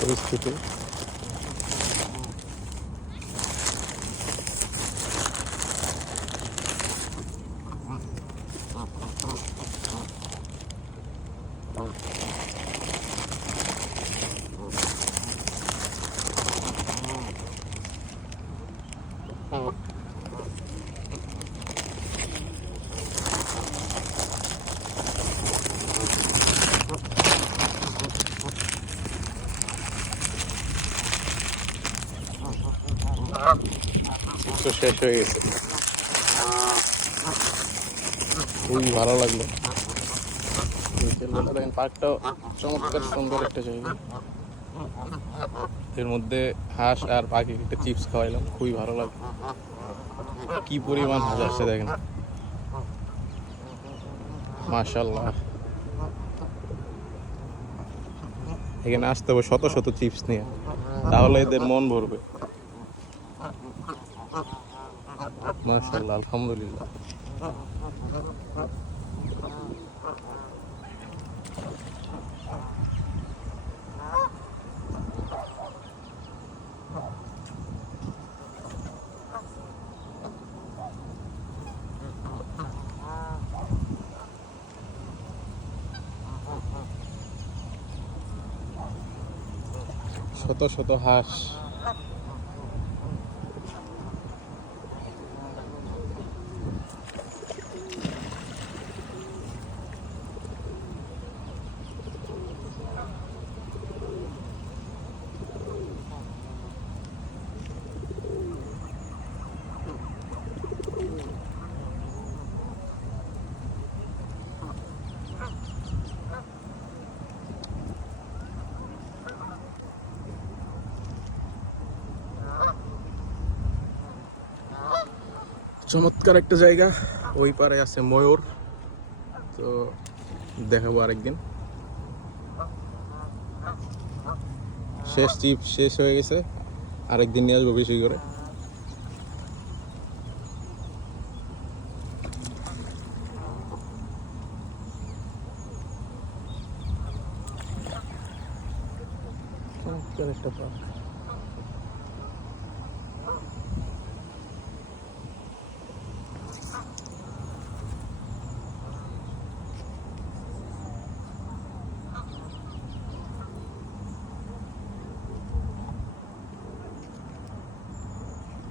그랬을 어. চিত্র শেষ হয়ে গেছে। খুবই ভালো লাগল। পার্কটাও চমৎকার সুন্দর একটা জায়গা। এর মধ্যে হাঁস আর পাখি একটা চিপস খাওয়াইলাম, খুবই ভালো লাগল। কি পরিমাণ হাঁস আসছে দেখেন। মাশাল্লাহ এখানে আসতে হবে শত শত চিপস নিয়ে, তাহলে এদের মন ভরবে। মাশাল্লাহ আলহামদুলিল্লাহ। শত শত হাঁস। চমৎকার একটা জায়গা। ওই পারে আছে ময়ূর। তো দেখাবো আরেকদিন। শেষ চিপ শেষ হয়ে গেছে। আরেকদিন নিয়ে আসব বেশি করে। একটা পার্ক।